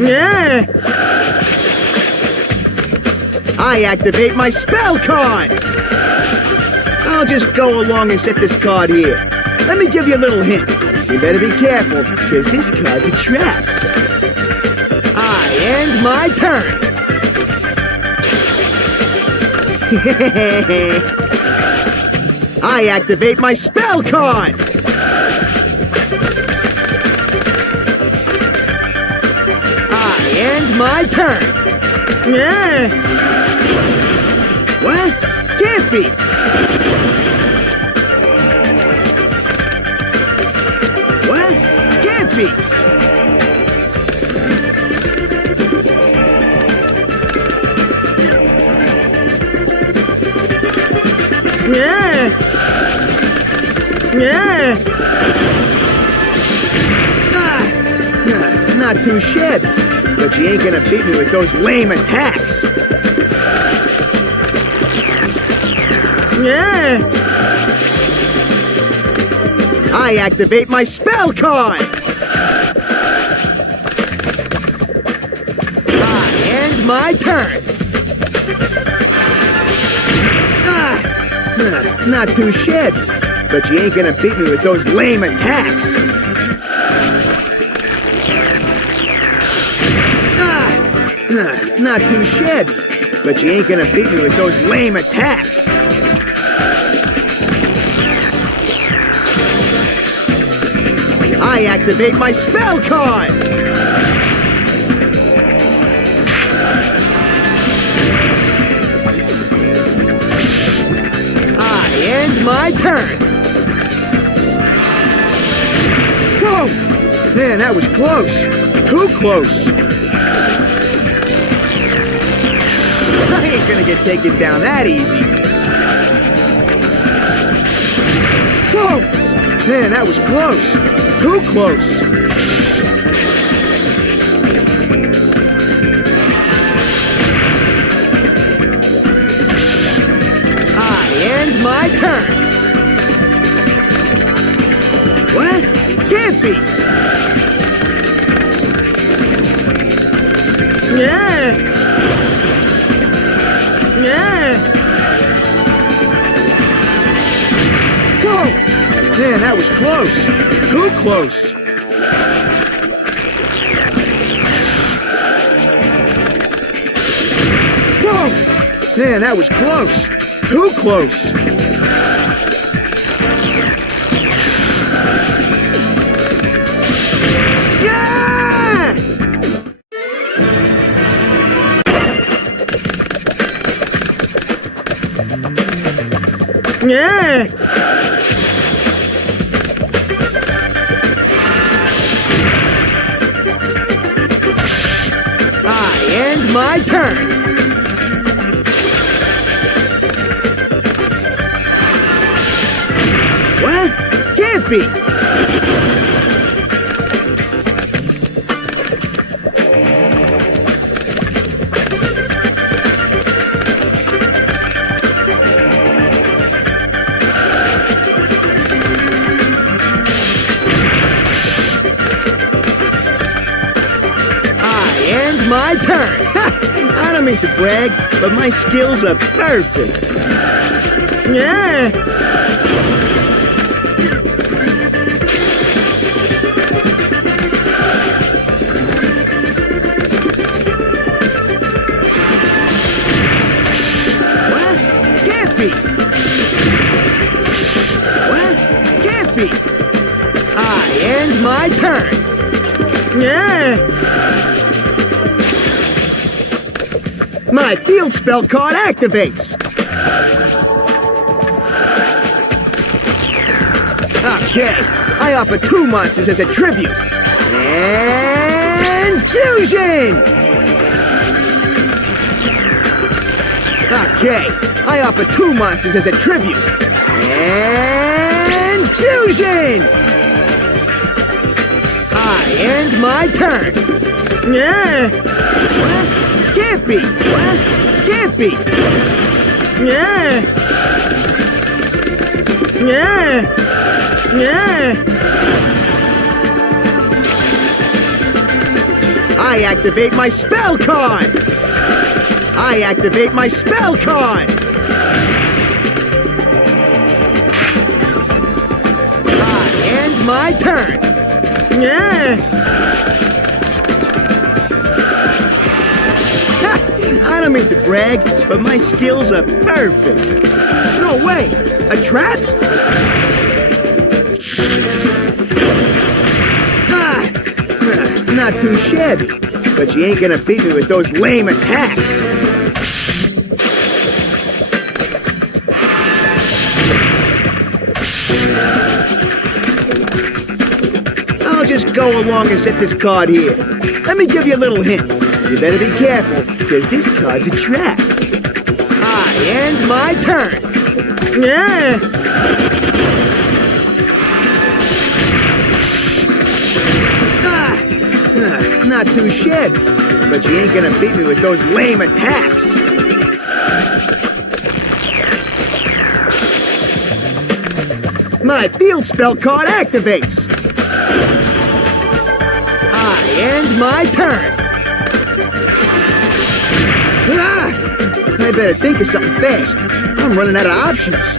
Yeah! I activate my spell card! I'll just go along and set this card here. Let me give you a little hint. You better be careful, because this card's a trap. I end my turn. I activate my spell card. I end my turn. Yeah. What? Can't be. What? Can't be. Yeah. Yeah. Not too shabby, but you ain't gonna beat me with those lame attacks. Yeah. I activate my spell card. I end my turn. Not too shabby, but you ain't gonna beat me with those lame attacks. Not too shabby, but you ain't gonna beat me with those lame attacks. I activate my spell card. I end my turn. Whoa! Man, that was close. Too close. I ain't gonna get taken down that easy. Whoa! Man, that was close. Too close. I end my turn. What? Can't be. Yeah. Yeah! Whoa! Man, that was close. Too close. Whoa! Man, that was close. Too close. Yeah! Yeah! I end my turn. What? Can't be. My turn! I don't mean to brag, but my skills are perfect. Yeah! What? Can't be! What? Can't be! I end my turn. Yeah! My field spell card activates! Okay, I offer 2 monsters as a tribute. And fusion! Okay, I offer 2 monsters as a tribute. And fusion! I end my turn. Yeah! What? Can't be! What? Can't be! Yeah! Yeah! Yeah! I activate my spell card! I activate my spell card! I end my turn! Yeah! I don't mean to brag, but my skills are perfect. No way! A trap? Not too shabby, but you ain't gonna beat me with those lame attacks. I'll just go along and set this card here. Let me give you a little hint. You better be careful, because this card's a trap. I end my turn. Yeah! Not too shabby, but you ain't gonna beat me with those lame attacks. My field spell card activates. I end my turn. I better think of something fast. I'm running out of options.